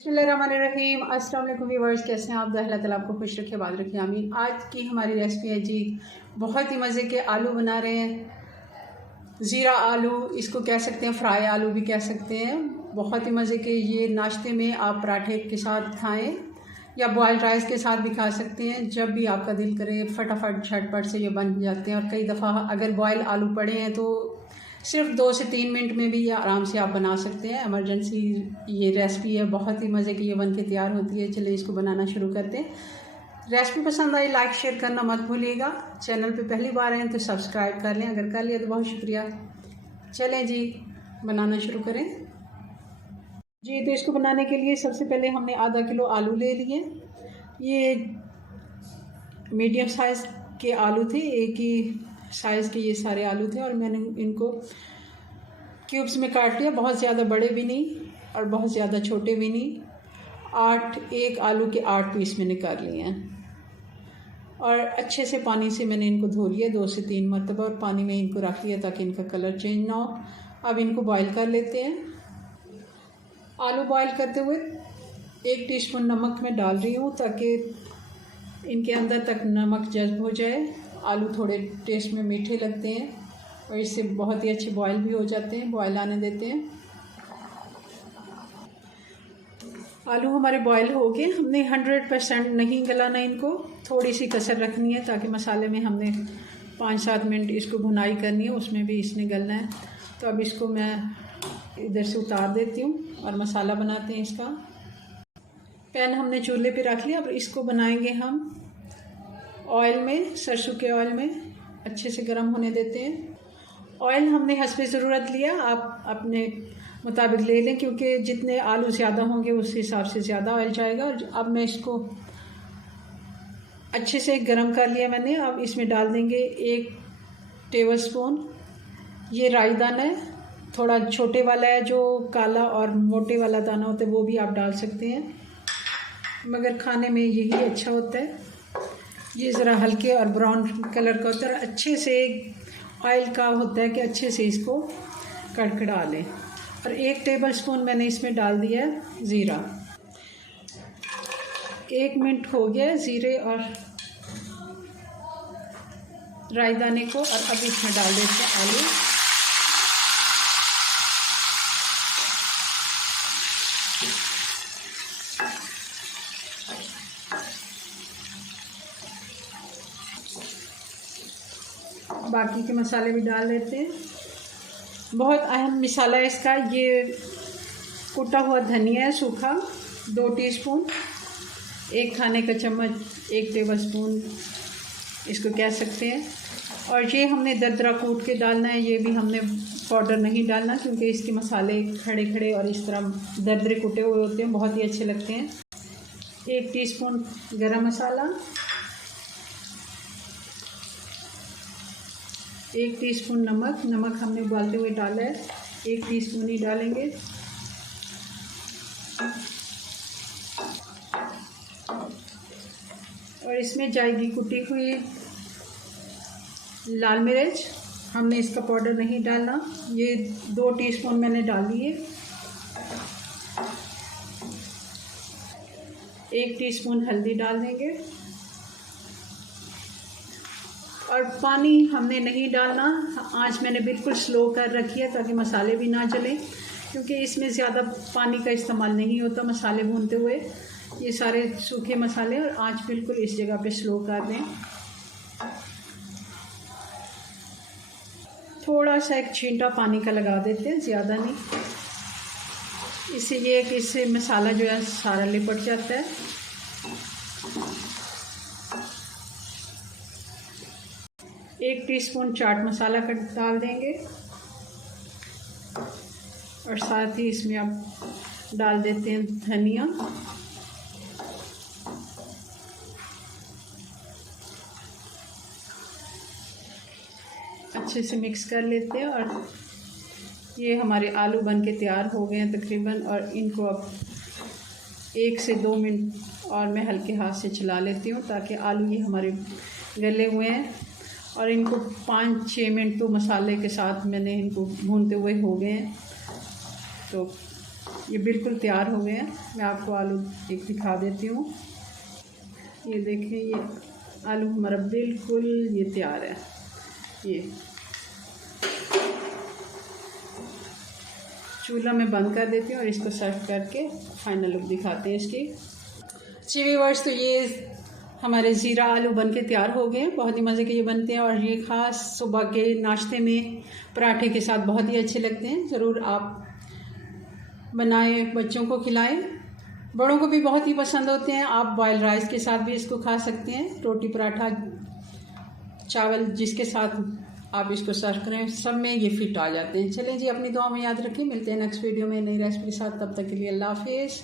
बिस्मिल्लाहिर्रहमानिर्रहीम। अस्सलाम वालेकुम व्यूअर्स, कैसे हैं आप? अल्लाह ताला आपको खुश रखे, बात रखे, आमीन। आज की हमारी रेसिपी है जी, बहुत ही मज़े के आलू बना रहे हैं। ज़ीरा आलू इसको कह सकते हैं, फ्राई आलू भी कह सकते हैं। बहुत ही मज़े के, ये नाश्ते में आप पराठे के साथ खाएं या बॉयल्ड राइस के साथ भी खा सकते हैं। जब भी आपका दिल करे फटाफट झटपट से ये बन जाते हैं। और कई दफ़ा अगर बॉयल आलू पड़े हैं तो सिर्फ 2 से 3 मिनट में भी ये आराम से आप बना सकते हैं। इमरजेंसी ये रेसिपी है, बहुत ही मज़े की ये बन के तैयार होती है। चलिए इसको बनाना शुरू करते हैं। रेसिपी पसंद आई लाइक शेयर करना मत भूलिएगा। चैनल पे पहली बार आए तो सब्सक्राइब कर लें, अगर कर लिया तो बहुत शुक्रिया। चलें जी बनाना शुरू करें जी। तो इसको बनाने के लिए सबसे पहले हमने आधा किलो आलू ले लिए। ये मीडियम साइज़ के आलू थे, एक ही साइज़ के ये सारे आलू थे और मैंने इनको क्यूब्स में काट लिया। बहुत ज़्यादा बड़े भी नहीं और बहुत ज़्यादा छोटे भी नहीं। एक आलू के 8 पीस मैंने कर लिए हैं और अच्छे से पानी से मैंने इनको धो लिया 2 से 3 मरतबा, और पानी में इनको रख लिया ताकि इनका कलर चेंज ना हो। अब इनको बॉईल कर लेते हैं। आलू बॉईल करते हुए 1 टीस्पून नमक मैं डाल रही हूँ ताकि इनके अंदर तक नमक जज़्ब हो जाए। आलू थोड़े टेस्ट में मीठे लगते हैं और इससे बहुत ही अच्छे बॉयल भी हो जाते हैं। बॉयल आने देते हैं। आलू हमारे बॉयल हो गए। हमने 100% नहीं गलाना, इनको थोड़ी सी कसर रखनी है ताकि मसाले में हमने 5-7 मिनट इसको भुनाई करनी है, उसमें भी इसने गलना है। तो अब इसको मैं इधर से उतार देती हूँ और मसाला बनाते हैं इसका। पैन हमने चूल्हे पे रख लिया। अब इसको बनाएंगे हम ऑयल में, सरसों के ऑयल में। अच्छे से गर्म होने देते हैं। ऑयल हमने हस्बे ज़रूरत लिया, आप अपने मुताबिक ले लें क्योंकि जितने आलू ज़्यादा होंगे उस हिसाब से ज़्यादा ऑयल जाएगा। और अब मैं इसको अच्छे से गर्म कर लिया मैंने। अब इसमें डाल देंगे 1 टेबलस्पून ये राई दाना है। थोड़ा छोटे वाला है, जो काला और मोटे वाला दाना होता है वो भी आप डाल सकते हैं, मगर खाने में यही अच्छा होता है। ये ज़रा हल्के और ब्राउन कलर का होता है। अच्छे से ऑयल का होता है कि अच्छे से इसको कड़कड़ा लें। और 1 टेबलस्पून मैंने इसमें डाल दिया है ज़ीरा। 1 मिनट हो गया ज़ीरे और राई दाने को। और अब इसमें डाल देते हैं आलू। बाकी के मसाले भी डाल देते हैं। बहुत अहम मसाला है इसका, ये कुटा हुआ धनिया है सूखा 2 टीस्पून, 1 खाने का चम्मच, 1 टेबलस्पून इसको कह सकते हैं। और ये हमने दरदरा कूट के डालना है, ये भी हमने पाउडर नहीं डालना क्योंकि इसके मसाले खड़े खड़े और इस तरह दरदरे कुटे हुए होते हैं, बहुत ही अच्छे लगते हैं। 1 टीस्पून गरम मसाला, 1 टीस्पून नमक। नमक हमने उबालते हुए डाला है, 1 टीस्पून ही डालेंगे। और इसमें जाएगी कुटी हुई लाल मिर्च। हमने इसका पाउडर नहीं डालना, ये 2 टीस्पून मैंने डाली है। 1 टीस्पून हल्दी डाल देंगे। और पानी हमने नहीं डालना, आंच मैंने बिल्कुल स्लो कर रखी है ताकि मसाले भी ना जलें, क्योंकि इसमें ज़्यादा पानी का इस्तेमाल नहीं होता मसाले भूनते हुए। ये सारे सूखे मसाले, और आंच बिल्कुल इस जगह पे स्लो कर दें। थोड़ा सा 1 छींटा पानी का लगा देते हैं, ज़्यादा नहीं। इससे ये है कि इससे मसाला जो है सारा लिपट जाता है। एक टीस्पून चाट मसाला का डाल देंगे और साथ ही इसमें आप डाल देते हैं धनिया। अच्छे से मिक्स कर लेते हैं। और ये हमारे आलू बन के तैयार हो गए हैं तकरीबन। और इनको अब 1 से 2 मिनट और मैं हल्के हाथ से चला लेती हूँ ताकि आलू ये हमारे गले हुए हैं। और इनको 5-6 मिनट तो मसाले के साथ मैंने इनको भूनते हुए हो गए हैं। तो ये बिल्कुल तैयार हो गए हैं। मैं आपको आलू एक दिखा देती हूँ। ये देखिए, ये आलू हमारा बिल्कुल ये तैयार है। ये चूल्हा में बंद कर देती हूँ और इसको सर्व करके फाइनल लुक दिखाते हैं इसकी। जी व्यूअर्स, तो ये हमारे ज़ीरा आलू बन के तैयार हो गए हैं। बहुत ही मज़े के ये बनते हैं और ये ख़ास सुबह के नाश्ते में पराठे के साथ बहुत ही अच्छे लगते हैं। ज़रूर आप बनाएं, बच्चों को खिलाएं। बड़ों को भी बहुत ही पसंद होते हैं। आप बॉयल राइस के साथ भी इसको खा सकते हैं। रोटी, पराठा, चावल जिसके साथ आप इसको सर्व करें, सब में ये फिट आ जाते हैं। चलें जी, अपनी दुआ में याद रखें। मिलते हैं नेक्स्ट वीडियो में नई रेसिपी के साथ। तब तक के लिए अल्लाह हाफिज़।